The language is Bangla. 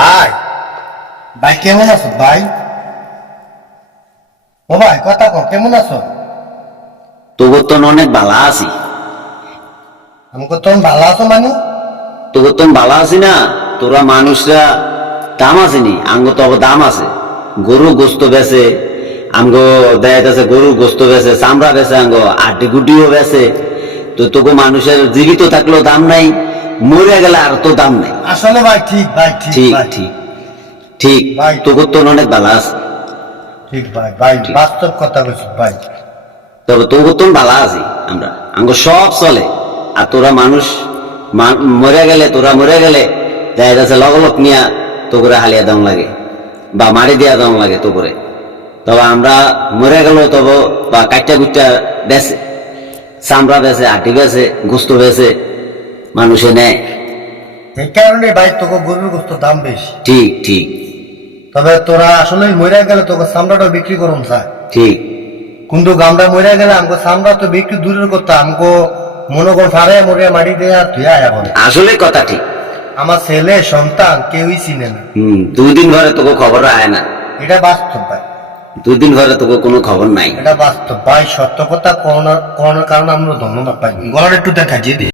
ভাই। ভাই কেমন আছো? ভাই? ও ভাই কথা কো কেমন আছো? তোর তো অনেক বালা আছি। আমাকে তুমি ভালো আছো মানে? তোর তো বালা আছি না তোরা মানুষরা দাম আসেনি আঙ্গ তো দাম আছে। গরু গোস্ত বেছে আমগো দেয় আছে গরুর গোস্ত বেছে চামড়া বেছে আঙ্গ আড্ডি গুডিও বেছে তো তোকে মানুষের জীবিত থাকলেও দাম নাই মরে গেলে আর তো দাম নেই। আসলে ভাই ঠিক ভাই ঠিক ঠিক ঠিক ঠিক। ভাই। তোর তো অনেক বালা আছে। ঠিক ভাই ভাই বাস্তব কথা কইছ ভাই। তবে তোর তো বালা আছি আমরা। আঙ্গ সব চলে। আর তোরা মানুষ মরে গেলে তোরা মরে গেলে দেখা যাচ্ছে লগলক নিয়া তো করে হালিয়া দাম লাগে। বা মারি দিয়া দাম লাগে তো করে তবে আমরা মরে গেল তবে বা কাটটা কুটটা বেছে চামড়া বেছে আটি বেছে গোস্ত বেছে মানুষে নেয়। এই কারণে ভাই তোকে গরুর গোস্ত দাম বেশি। ঠিক ঠিক। তবে তোরা আসলে মরে গেলে তোকে চামড়াটা বিক্রি করুন স্যার। ঠিক। কিন্তু গামড়া মরে গেলে আমাকে চামড়া তো বিক্রি দূরের কথা আমাকে মনে কর ফারে মরে মারি দিয়ে আর তুই আয়া আসলে কথা ঠিক। আমার ছেলে সন্তান কেউই চিনে না। হম দুই দিন ঘরে তোকে খবর আয় না। এটা বাস্তব ভাই। দুই দিন ঘরে তোকে কোনো খবর নাই। এটা বাস্তব। ভাই সত্য কথা করোনার কোন কারণে আমরা ধন্যবাদ পাই। গলার একটু দেখা দিয়ে